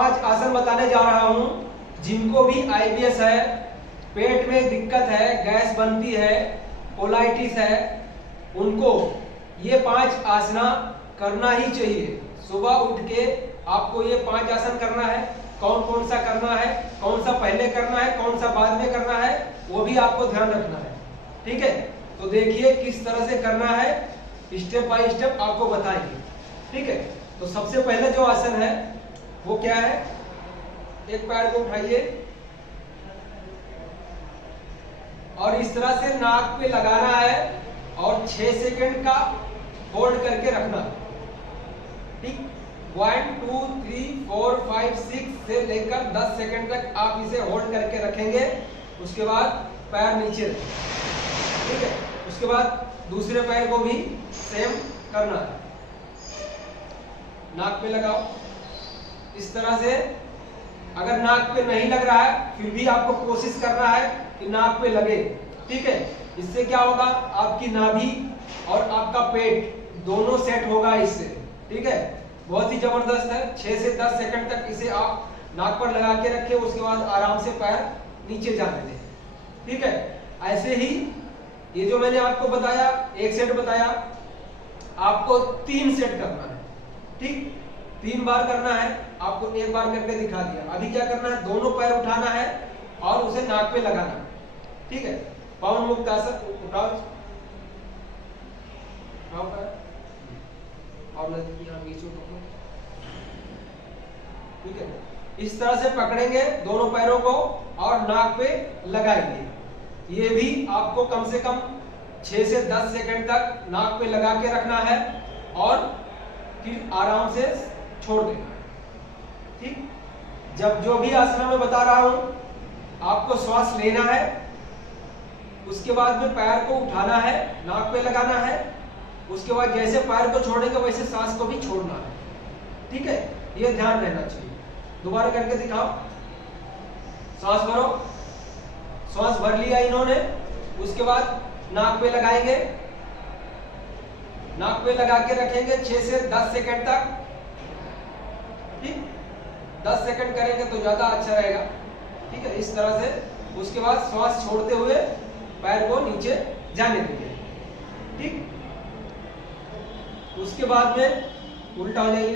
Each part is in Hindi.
5 आसन बताने जा रहा हूं। जिनको भी आईबीएस है, पेट में दिक्कत है, गैस बनती है, कोलाइटिस है, उनको ये 5 आसना करना ही चाहिए। सुबह उठ के आपको ये 5 आसन करना है। कौन कौन सा करना है, कौन सा पहले करना है, कौन सा बाद में करना है, वो भी आपको ध्यान रखना है। ठीक है, तो देखिए किस तरह से करना है, स्टेप बाय स्टेप आपको बताएंगे। ठीक है, तो सबसे पहले जो आसन है वो क्या है, एक पैर को उठाइए और इस तरह से नाक पे लगाना है और 6 सेकंड का होल्ड करके रखना। ठीक, 1 2 3 4 5 6 से लेकर 10 सेकंड तक आप इसे होल्ड करके रखेंगे। उसके बाद पैर नीचे रखें। ठीक है, उसके बाद दूसरे पैर को भी सेम करना है। नाक पे लगाओ इस तरह से। अगर नाक पे नहीं लग रहा है फिर भी आपको कोशिश करना है कि नाक पे लगे। ठीक है, इससे क्या होगा, आपकी नाभि और आपका पेट दोनों सेट होगा इससे। ठीक है, बहुत ही जबरदस्त है। 6 से 10 सेकंड तक इसे आप नाक पर लगा के रखें, उसके बाद आराम से पैर नीचे जाने दें। ठीक है, ऐसे ही ये जो मैंने आपको बताया, एक सेट बताया, आपको 3 सेट करना है। ठीक, 3 बार करना है। आपको एक बार करके दिखा दिया। अभी क्या करना है, दोनों पैर उठाना है और उसे नाक पे लगाना है। ठीक है, पवन मुक्त आसन उठाओ और बीच में पकड़ो। ठीक है, इस तरह से पकड़ेंगे दोनों पैरों को और नाक पे लगाएंगे। ये भी आपको कम से कम 6 से 10 सेकंड तक नाक पे लगा के रखना है और फिर आराम से छोड़ देना है। ठीक, जब जो भी आसन मैं बता रहा हूं आपको श्वास लेना है, उसके बाद में पैर को उठाना है, नाक पे लगाना है, उसके बाद जैसे पैर को छोड़ेंगे वैसे सांस को भी छोड़ना है। ठीक है, ये ध्यान रहना चाहिए। दोबारा करके दिखाओ। सांस भरो, सांस भर लिया इन्होंने, उसके बाद नाक पे लगाएंगे, नाक पे लगा के रखेंगे 6 से 10 सेकंड तक। ठीक, 10 सेकंड करेंगे तो ज्यादा अच्छा रहेगा। ठीक है, इस तरह से। उसके बाद श्वास छोड़ते हुए पैर को नीचे जाने देंगे। ठीक, उसके बाद में उल्टा हो जाइए।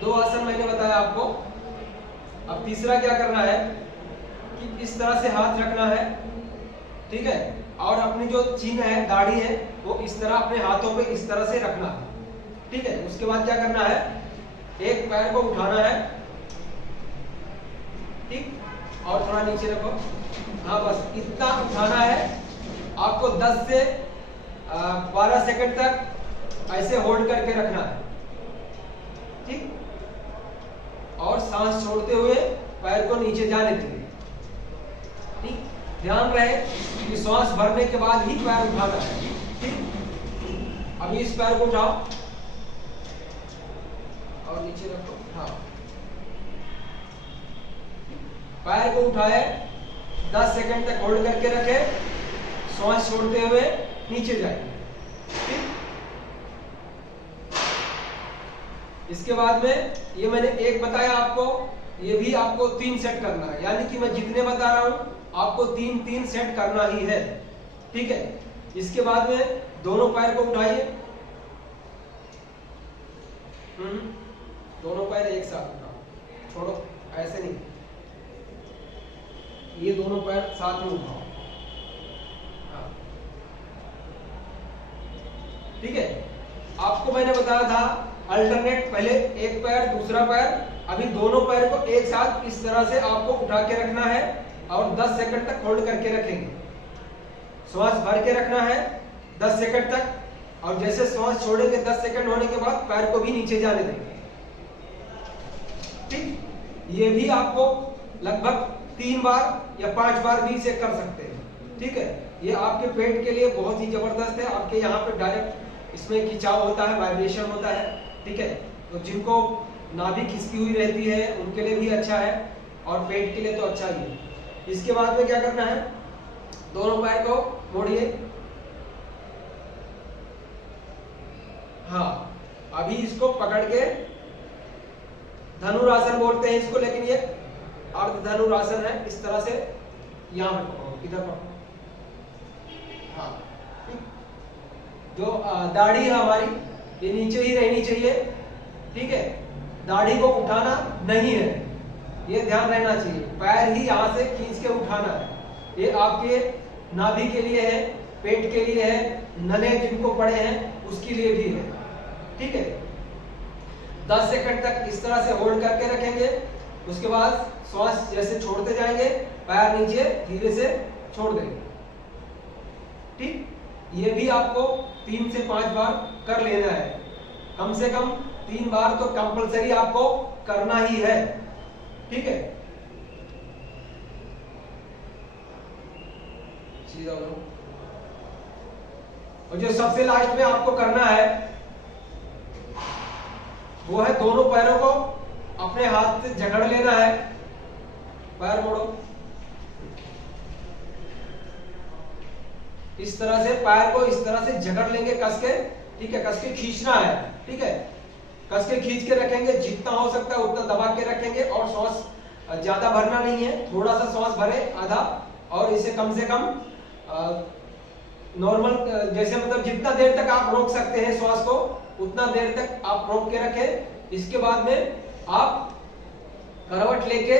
2 आसन मैंने बताया आपको। अब तीसरा क्या करना है कि इस तरह से हाथ रखना है। ठीक है, और अपनी जो चिन्ह है, दाढ़ी है, वो इस तरह अपने हाथों पे इस तरह से रखना है। ठीक है, उसके बाद क्या करना है, एक पैर को उठाना है। ठीक, और थोड़ा नीचे रखो। हाँ, बस इतना उठाना है। आपको 10 से 12 सेकंड तक ऐसे होल्ड करके रखना है। ठीक, और सांस छोड़ते हुए पैर को नीचे जाने देंगे। ठीक, ध्यान रहे कि श्वास भरने के बाद ही पैर उठाना है। ठीक, अभी इस पैर को उठाओ और नीचे रखो। हाँ, पैर को उठाए, 10 सेकंड तक होल्ड करके रखे, श्वास छोड़ते हुए नीचे जाए। ठीक, इसके बाद में ये मैंने एक बताया आपको, ये भी आपको 3 सेट करना है। यानी कि मैं जितने बता रहा हूं आपको 3-3 सेट करना ही है। ठीक है, इसके बाद में दोनों पैर को उठाइए। दोनों पैर एक साथ उठाओ, छोड़ो, ऐसे नहीं, ये दोनों पैर साथ में उठाओ। हाँ, ठीक है, आपको मैंने बताया था अल्टरनेट, पहले एक पैर दूसरा पैर, अभी दोनों पैर को एक साथ इस तरह से आपको उठा के रखना है और 10 सेकंड तक होल्ड करके रखेंगे। श्वास भर के रखना है 10 सेकंड तक, और जैसे श्वास छोड़ेंगे 10 सेकंड होने के बाद पैर को भी नीचे जाने देंगे। ठीक, ये भी आपको लगभग 3 बार या 5 बार भी इसे कर सकते हैं। ठीक है, ये आपके पेट के लिए बहुत ही जबरदस्त है। आपके यहाँ पे डायरेक्ट इसमें खिंचाव होता है, वाइब्रेशन होता है। ठीक है, तो जिनको नाभि खिसकी हुई रहती है उनके लिए भी अच्छा है और पेट के लिए तो अच्छा ही है। इसके बाद में क्या करना है, दोनों पैर को मोड़िए। हाँ, अभी इसको पकड़ के धनुरासन बोलते हैं इसको, लेकिन ये अर्ध धनुरासन है। इस तरह से यहां पे पकड़ो, इधर पकड़ो। हाँ, जो दाढ़ी है हमारी ये नीचे ही रहनी चाहिए, ठीक है। दाढ़ी को उठाना नहीं है, ये ध्यान रहना चाहिए। पैर ही यहां से खींच के उठाना है। ये आपके नाभि के लिए है, पेट के लिए है, नले जिनको पड़े हैं उसके लिए भी है, ठीक है। 10 सेकंड तक इस तरह से होल्ड करके रखेंगे। उसके बाद श्वास जैसे छोड़ते जाएंगे, पैर नीचे धीरे से छोड़ देंगे, ठीक। ये भी आपको 3 से 5 बार कर लेना है। कम से कम 3 बार तो कंपलसरी आपको करना ही है, ठीक है। और जो सबसे लास्ट में आपको करना है वो है दोनों पैरों को अपने हाथ से जकड़ लेना है। पैर मोड़ो, इस तरह से पैर को इस तरह से जकड़ लेंगे कस के, ठीक है। कस के खींचना है, ठीक है। कस के खींच के रखेंगे, जितना हो सकता है उतना दबा के रखेंगे। और श्वास ज्यादा भरना नहीं है, थोड़ा सा श्वास भरे, आधा। और इसे कम से कम नॉर्मल जैसे मतलब जितना देर तक आप रोक सकते हैं श्वास को उतना देर तक आप रोक के रखें। इसके बाद में आप करवट लेके,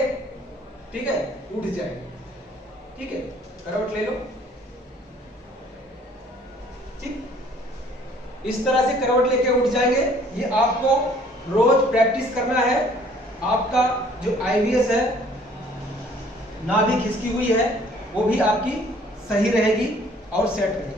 ठीक है, उठ जाएंगे, ठीक है। करवट ले लो, ठीक। इस तरह से करवट लेके उठ जाएंगे। ये आपको रोज प्रैक्टिस करना है। आपका जो IBS है, नाभि खिसकी हुई है, वो भी आपकी सही रहेगी और सेट रहेगी।